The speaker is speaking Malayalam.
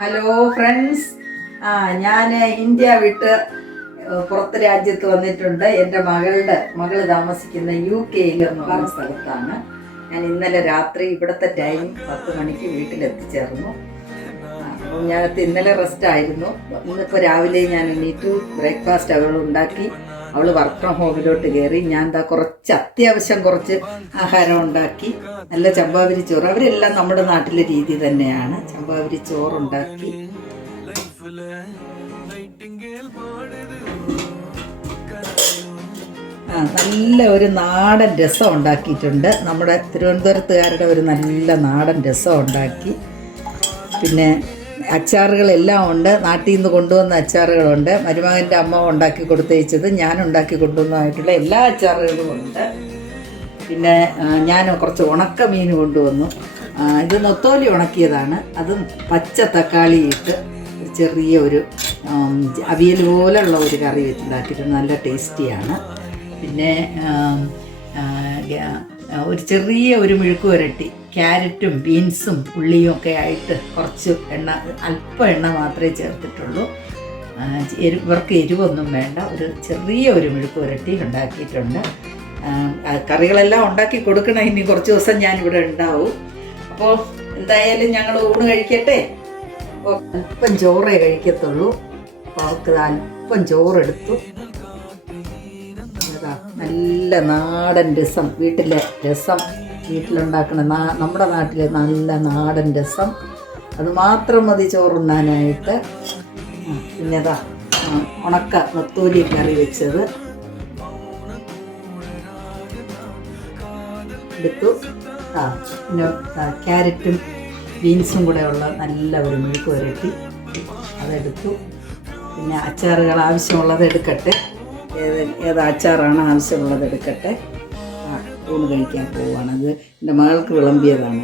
ഹലോ ഫ്രണ്ട്സ്, ഞാൻ ഇന്ത്യ വിട്ട് പുറത്ത് രാജ്യത്ത് വന്നിട്ടുണ്ട്. എൻ്റെ മകള് താമസിക്കുന്ന UK എന്ന് പറഞ്ഞ സ്ഥലത്താണ്. ഞാൻ ഇന്നലെ രാത്രി ഇവിടുത്തെ ടൈം 10 മണിക്ക് വീട്ടിലെത്തിച്ചേർന്നു. അപ്പം ഞങ്ങൾക്ക് ഇന്നലെ റെസ്റ്റ് ആയിരുന്നു. ഇന്നിപ്പോൾ രാവിലെ ഞാൻ എണീറ്റു, ബ്രേക്ക്ഫാസ്റ്റ് അവൾ ഉണ്ടാക്കി. അവൾ വർക്ക് ഫ്രം ഹോമിലോട്ട് കയറി. ഞാൻ അത്യാവശ്യം കുറച്ച് ആഹാരം ഉണ്ടാക്കി. നല്ല ചമ്പാവരി ചോറ്, അവരെല്ലാം നമ്മുടെ നാട്ടിലെ രീതി തന്നെയാണ്. ചമ്പാവരി ചോറുണ്ടാക്കി. നല്ല ഒരു നാടൻ രസം ഉണ്ടാക്കിയിട്ടുണ്ട്. നമ്മുടെ തിരുവനന്തപുരത്തുകാരുടെ ഒരു നല്ല നാടൻ രസം ഉണ്ടാക്കി. പിന്നെ അച്ചാറുകളെല്ലാം ഉണ്ട്. നാട്ടിൽ നിന്ന് കൊണ്ടുവന്ന അച്ചാറുകളുണ്ട്. മരുമകൻ്റെ അമ്മ ഉണ്ടാക്കി കൊടുത്തയച്ചത്, ഞാൻ ഉണ്ടാക്കി കൊണ്ടുവന്നതായിട്ടുള്ള എല്ലാ അച്ചാറുകളും ഉണ്ട്. പിന്നെ ഞാൻ കുറച്ച് ഉണക്ക മീൻ കൊണ്ടുവന്നു. ഇത് നൊത്തോലി ഉണക്കിയതാണ്. അതും പച്ച തക്കാളി ഇട്ട് ചെറിയ ഒരു അവിയൽ പോലുള്ള ഒരു കറി വെച്ചുണ്ടാക്കിയിട്ട് നല്ല ടേസ്റ്റിയാണ്. പിന്നെ ഒരു ചെറിയ ഒരു മെഴുക്ക് പുരട്ടി, ക്യാരറ്റും ബീൻസും ഉള്ളിയും ഒക്കെ ആയിട്ട് കുറച്ച് അല്പം എണ്ണ മാത്രമേ ചേർത്തിട്ടുള്ളൂ. ഇവർക്ക് എരിവൊന്നും വേണ്ട. ഒരു ചെറിയ ഒരു മെഴുക്ക് പുരട്ടി ഉണ്ടാക്കിയിട്ടുണ്ട്. കറികളെല്ലാം ഉണ്ടാക്കി കൊടുക്കണം. ഇനി കുറച്ച് ദിവസം ഞാനിവിടെ ഉണ്ടാവും. അപ്പോൾ എന്തായാലും ഞങ്ങൾ ഊണ് കഴിക്കട്ടെ. അപ്പോൾ അല്പം ചോറേ കഴിക്കത്തുള്ളൂ. അപ്പോൾ അവർക്ക് അല്പം ചോറെടുത്തു. നല്ല നാടൻ രസം, വീട്ടിലുണ്ടാക്കുന്ന നമ്മുടെ നാട്ടിലെ നല്ല നാടൻ രസം. അത് മാത്രം മതി ചോറുണ്ണാനായിട്ട്. പിന്നെ ഉണക്ക നൊത്തോലി കറി വെച്ചത് എടുത്തു. പിന്നെ ക്യാരറ്റും ബീൻസും കൂടെ ഉള്ള നല്ല ഒരു മെഴുക്ക് പുരട്ടി അതെടുത്തു. പിന്നെ അച്ചാറുകൾ ആവശ്യമുള്ളത് എടുക്കട്ടെ. ഏത് അച്ചാറാണ് ആവശ്യമുള്ളത് എടുക്കട്ടെ. ഊണ് കഴിക്കാൻ പോവുകയാണ്. അത് എൻ്റെ മകൾക്ക് വിളമ്പിയതാണ്.